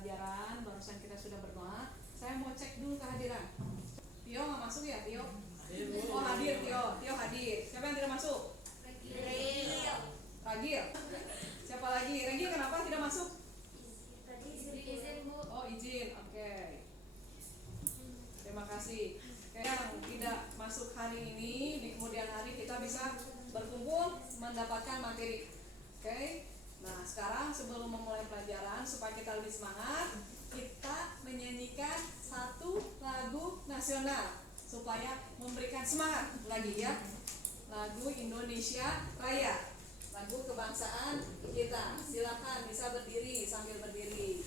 pembelajaran. Barusan kita sudah berdoa. Saya mau cek dulu kehadiran. Tio nggak masuk ya, Tio? Oh hadir, Tio hadir. Siapa yang tidak masuk? Ragil. Siapa lagi? Ragil kenapa tidak masuk? Tadi izin, Bu. Oh izin, oke. Terima kasih. Yang tidak masuk hari ini, di kemudian hari kita bisa berkumpul mendapatkan materi. Oke. Nah sekarang sebelum memulai pelajaran supaya kita lebih semangat, kita menyanyikan satu lagu nasional supaya memberikan semangat lagi ya. Lagu Indonesia Raya, lagu kebangsaan kita. Silakan bisa berdiri sambil berdiri.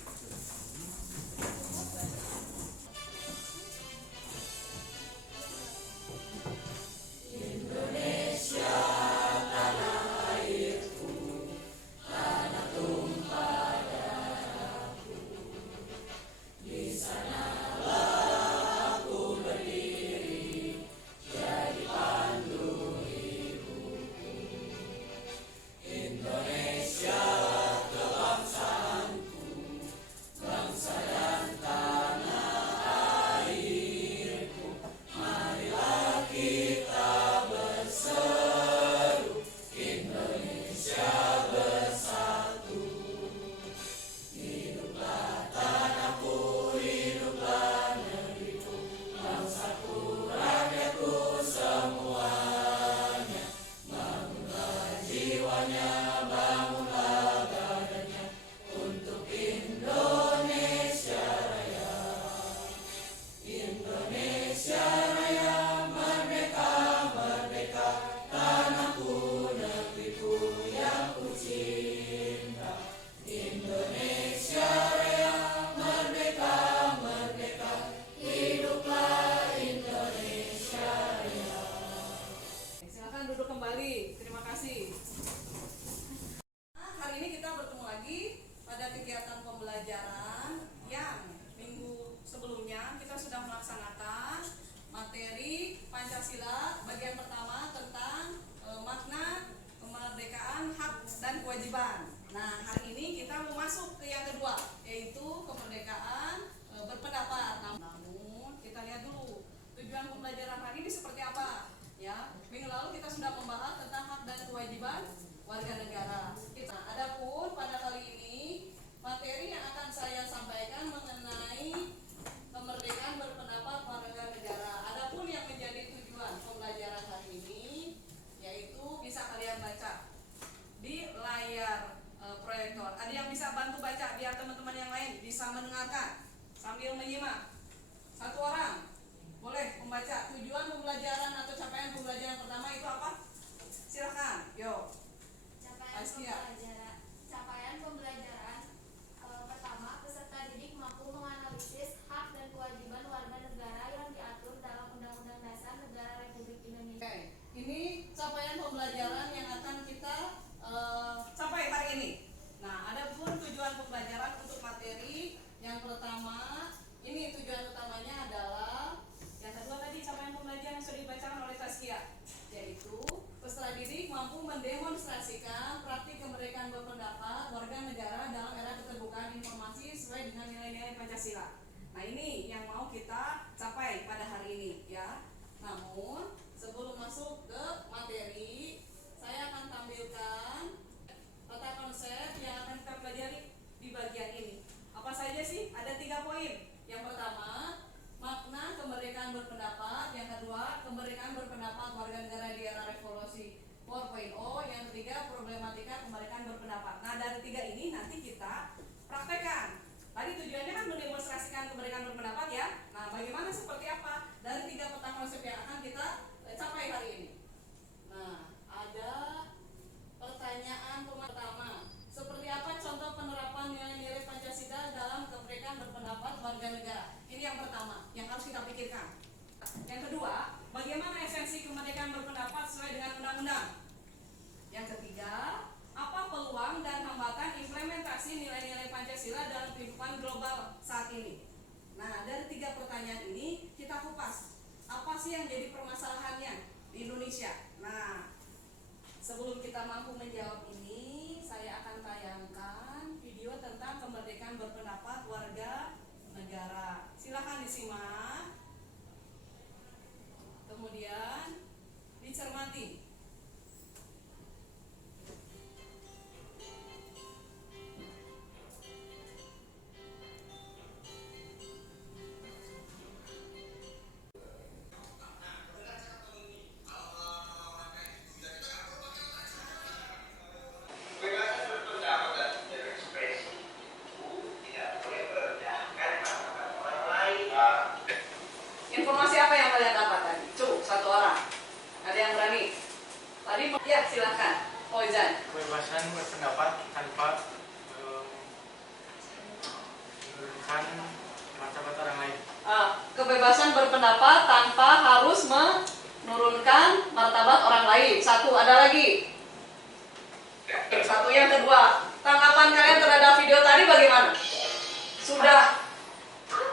Duduk kembali, terima kasih. Hari ini kita bertemu lagi pada kegiatan pembelajaran yang minggu sebelumnya kita sudah melaksanakan materi Pancasila bagian pertama tentang makna kemerdekaan, hak dan kewajiban. Nah hari ini kita mau masuk ke yang kedua, yaitu kemerdekaan berpendapat. Namun kita lihat dulu tujuan pembelajaran hari ini seperti apa. Ya, minggu lalu kita sudah membahas tentang hak dan kewajiban warga negara. Adapun pada kali ini materi yang akan saya sampaikan mengenai kemerdekaan berpendapat warga negara. Adapun yang menjadi tujuan pembelajaran hari ini yaitu bisa kalian baca di layar proyektor. Ada yang bisa bantu baca biar teman-teman yang lain bisa mendengarkan sambil menyimak. Satu orang boleh membaca tujuan pembelajaran atau capaian pembelajaran pertama itu apa? Silakan, yo. Capaian pembelajaran pertama, peserta didik mampu menganalisis hak dan kewajiban warga negara yang diatur dalam Undang-Undang Dasar Negara Republik Indonesia. Oke, ini capaian pembelajaran yang akan kita capai hari ini. Nah, ada pun tujuan pembelajaran untuk materi yang pertama, ini tujuan utamanya adalah yang kedua tadi capaian pembelajaran yang sudah dibacakan oleh Taskia, yaitu peserta didik mampu mendemonstrasikan praktik kemerdekaan berpendapat warga negara dalam era keterbukaan informasi sesuai dengan nilai-nilai Pancasila. Nah ini yang mau kita capai pada hari ini ya. Namun sebelum masuk ke materi, saya akan tampilkan tata konsep yang akan kita pelajari di bagian ini. Apa saja sih? Ada 3 poin. Yang pertama, makna kemerdekaan berpendapat. Yang kedua, kemerdekaan berpendapat warga negara di era revolusi 4.0. Yang ketiga, problematika kemerdekaan berpendapat. Nah dari 3 ini nanti kita praktekkan. Tadi tujuannya kan mendemonstrasikan kemerdekaan berpendapat ya. Nah bagaimana seperti apa dari 3 peta konsep yang akan kita capai hari ini. Nah ada pertanyaan pertama, seperti apa contoh penerapan nilai-nilai Pancasila dalam kemerdekaan berpendapat warga negara? Ini yang pertama yang harus kita pikirkan. Yang kedua, bagaimana esensi kemerdekaan berpendapat sesuai dengan undang-undang? Yang ketiga, apa peluang dan hambatan implementasi nilai-nilai Pancasila dalam kehidupan global saat ini? Nah, dari 3 pertanyaan ini kita kupas. Apa sih yang jadi permasalahannya di Indonesia? Nah, sebelum kita mampu menjawab ini, saya akan tayangkan video tentang kemerdekaan kemerdekaan berpendapat warga negara. Silakan disimak. Kemudian dicermati. Informasi apa yang kalian dapat tadi? Satu orang. Ada yang berani? Tadi ya silakan. Fauzan. Kebebasan berpendapat tanpa menurunkan martabat orang lain. Kebebasan berpendapat tanpa harus menurunkan martabat orang lain. Satu, ada lagi. Satu yang kedua, tanggapan kalian terhadap video tadi bagaimana? Sudah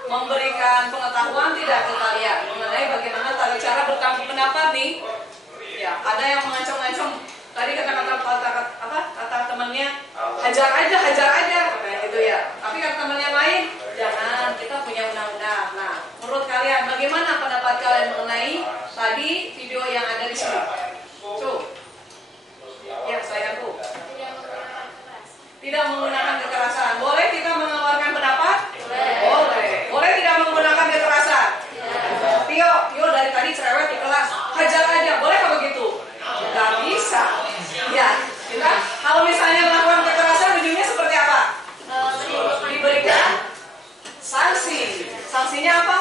memberikan pengetahuan tidak ke kalian mengenai bagaimana cara berpendapat nih? Ya, ada yang mengancam-ancam. Tadi kata temannya, hajar aja, kayak gitu ya. Tapi kata teman yang lain, jangan, kita punya undang-undang. Nah, menurut kalian bagaimana pendapat kalian mengenai tadi video yang ada di sini? Ya, saya Bu. Tidak menggunakan kekerasan. Boleh kita mengeluarkan pendapat? Boleh. Boleh tidak menggunakan kekerasan? Tio dari tadi cerewet di kelas, hajar aja. Boleh nggak begitu? Nggak bisa. Ya, kita kalau misalnya melakukan kekerasan ujungnya seperti apa? Diberikan sanksi. Sanksinya apa?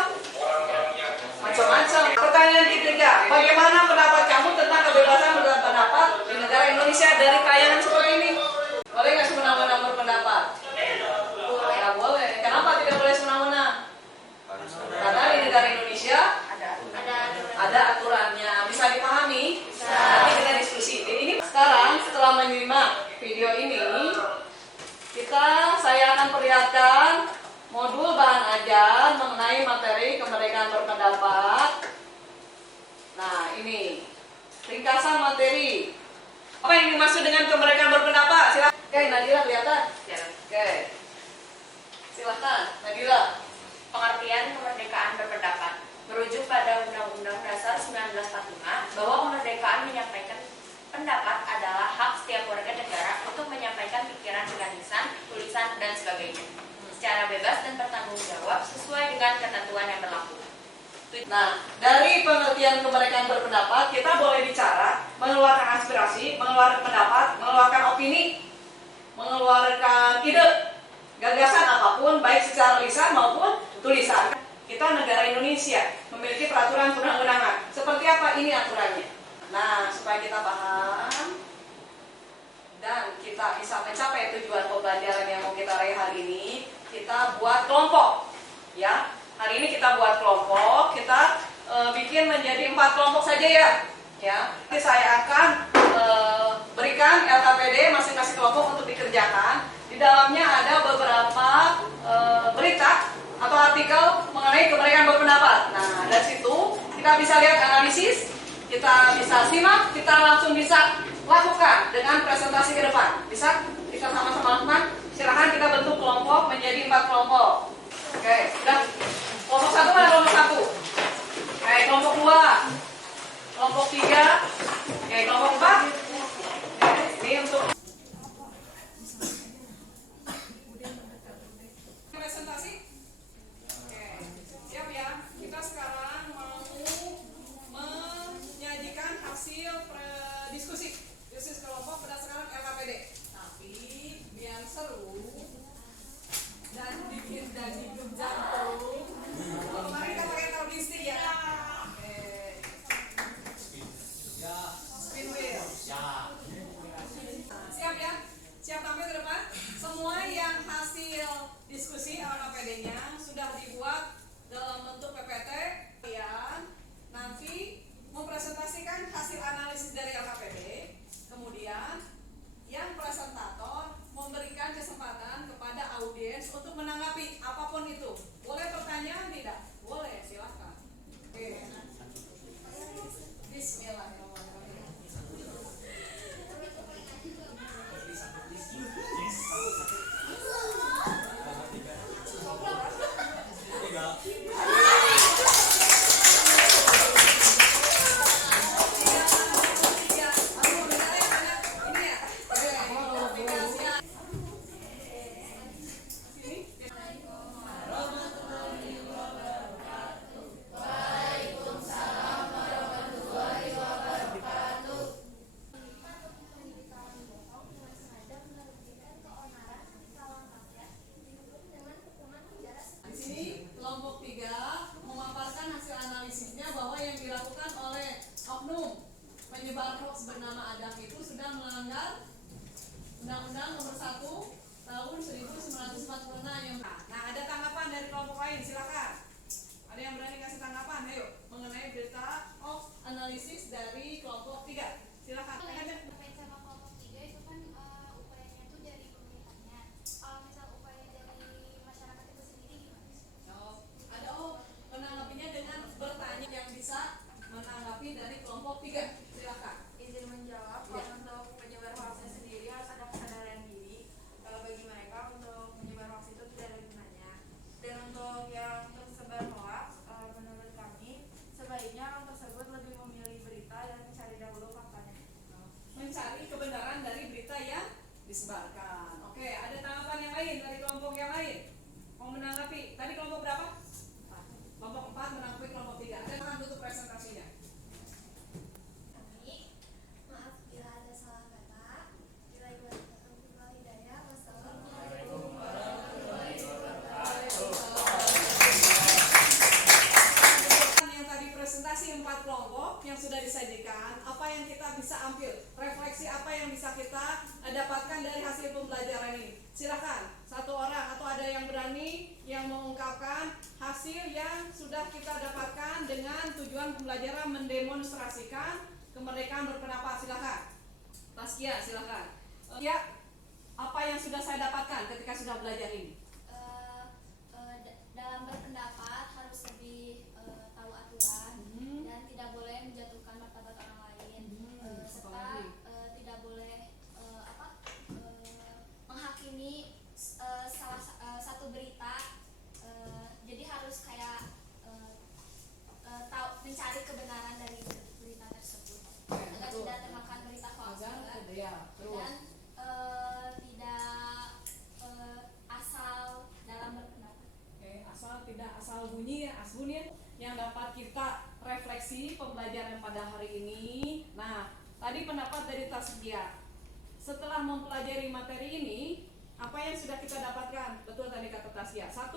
Macam-macam. Pertanyaan ketiga, bagaimana pendapat kamu tentang kebebasan berpendapat di negara Indonesia dari tayangan seperti ini? Boleh nggak semena-mena berpendapat? Nggak boleh. Kenapa tidak boleh semena-mena? Karena di negara Indonesia ada aturannya. Bisa dipahami? Nanti kita diskusi. Jadi ini sekarang setelah menyimak video ini, saya akan perlihatkan modul bahan ajar mengenai materi kemerdekaan berpendapat. Nah, ini ringkasan materi. Apa yang dimaksud dengan kemerdekaan berpendapat? Silakan. Oke, Nadira kelihatan? Oke. Silakan, Nadira. Pengertian kemerdekaan berpendapat merujuk pada Undang-Undang Dasar 1945 bahwa kemerdekaan menyampaikan pendapat adalah hak setiap warga negara untuk menyampaikan pikiran dengan lisan, tulisan, dan sebagainya secara bebas dan bertanggung jawab sesuai dengan ketentuan yang berlaku. Nah, dari pengertian kemerdekaan berpendapat, kita boleh bicara, mengeluarkan aspirasi, mengeluarkan pendapat, mengeluarkan opini, mengeluarkan ide, gagasan apapun, baik secara lisan maupun tulisan. Kita negara Indonesia memiliki peraturan perundang-undangan. Seperti apa ini aturannya? Nah, supaya kita paham dan kita bisa mencapai tujuan pembelajaran yang mau kita raih hari ini, kita buat kelompok, ya. Hari ini kita buat kelompok, kita bikin menjadi 4 kelompok saja ya. Nanti saya akan berikan LKPD masing-masing kelompok untuk dikerjakan. Di dalamnya ada beberapa berita atau artikel mengenai kemerdekaan berpendapat. Nah, dari situ kita bisa lihat analisis, kita bisa simak, kita langsung bisa lakukan dengan presentasi ke depan. Bisa? Kita sama-sama lakukan. Silahkan kita bentuk kelompok menjadi 4 kelompok. Oke, sudah. Kelompok 1 mana kelompok 1? Oke, kelompok 2. Kelompok 3. Oke, kelompok 4. Oke, ini untuk presentasi. Oke, siap ya. Kita sekarang mau menyajikan hasil diskusi kelompok berdasarkan LKPD. Tapi biar seru dan bikin hidup jantung, kemarin kita pakai taubistik ya. Spin wheel. Siap ya? Siap tampil ke depan? Semua yang hasil diskusi LKPD-nya sudah dibuat dalam bentuk PPT. Kalian nanti mempresentasikan hasil analisis dari LKPD. Kemudian yang presentator memberikan kesempatan kepada audiens untuk menanggapi apapun itu. Boleh pertanyaan tidak? Boleh, silakan. Oke. Bismillahirrahmanirrahim. melanggar Undang-Undang Nomor 1 Tahun 1946 yang nah, ada tanggapan dari kelompok lain, silakan. Ada yang berani kasih tanggapan, ayo, mengenai berita of analisis dari kelompok 3. Silakan. Upaya sama kelompok 3 itu kan upayanya itu dari pemerintahnya. Kalau misal upaya dari masyarakat itu sendiri gimana? Ada menanggapinya dengan bertanya yang bisa menanggapi dari kelompok 3. Silakan. Izin menjawab. Ya. Kalau untuk penyebar hoaxnya sendiri harus ada kesadaran diri. Kalau bagi mereka untuk menyebar hoax itu tidak ada gunanya. Dan untuk yang tersebar hoax, menurut kami sebaiknya orang tersebut lebih memilih berita dan mencari dahulu faktanya. Mencari kebenaran dari berita yang disebarkan. Oke, ada tanggapan yang lain dari kelompok yang lain? Mau menanggapi? Tadi kelompok berapa? Kelompok 4 menanggapi kelompok 3. Ada yang tutup presentasinya. Kami, maaf bila ada salah kata. Bila hidayah, wassalamualaikum warahmatullahi wabarakatuh. Yang tadi presentasi 4 kelompok yang sudah disajikan, apa yang kita bisa ambil, refleksi apa yang bisa kita dapatkan dari hasil pembelajaran ini. Silakan, satu orang atau ada yang berani yang mengungkapkan hasil yang sudah kita dapatkan dengan tujuan pembelajaran mendemonstrasikan kemerdekaan berpendapat. Silakan. Taskia, silakan. Ya, apa yang sudah saya dapatkan ketika sudah belajar ini? Dalam berpendapat harus lebih tahu aturan dan tidak boleh menjatuhkan martabat orang lain, serta tidak boleh menghakimi satu berita. Jadi harus kayak tahu mencari kebenaran dari berita tersebut agar Betul. tidak termakan berita hoax Agar ya, terus. dan tidak asal dalam berpendapat. Oke, tidak asal bunyi ya, asbun ya, yang dapat kita refleksi pembelajaran pada hari ini. Nah, tadi pendapat dari Taskia. Setelah mempelajari materi ini, apa yang sudah kita dapatkan? Betul tadi kata Taskia. 1,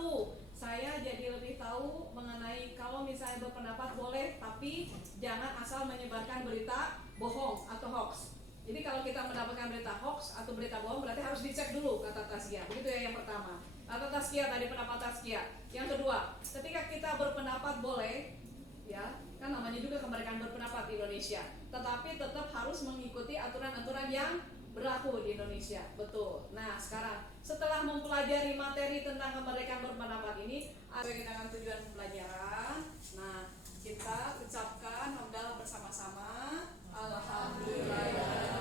saya jadi lebih tahu mengenai kalau misalnya berpendapat boleh, tapi jangan asal menyebarkan berita bohong atau hoax. Jadi kalau kita mendapatkan berita hoax atau berita bohong berarti harus dicek dulu, kata Taskia. Begitu ya yang pertama. Kata Taskia tadi pendapat Taskia. Yang kedua, ketika kita berpendapat boleh, ya kan namanya juga kemerdekaan berpendapat di Indonesia. Tetapi tetap harus mengikuti aturan-aturan yang berlaku di Indonesia. Betul. Nah sekarang setelah mempelajari materi tentang kemerdekaan berpendapat ini, ada dengan tujuan pembelajaran. Nah kita ucapkan hamdalah bersama-sama. Alhamdulillah.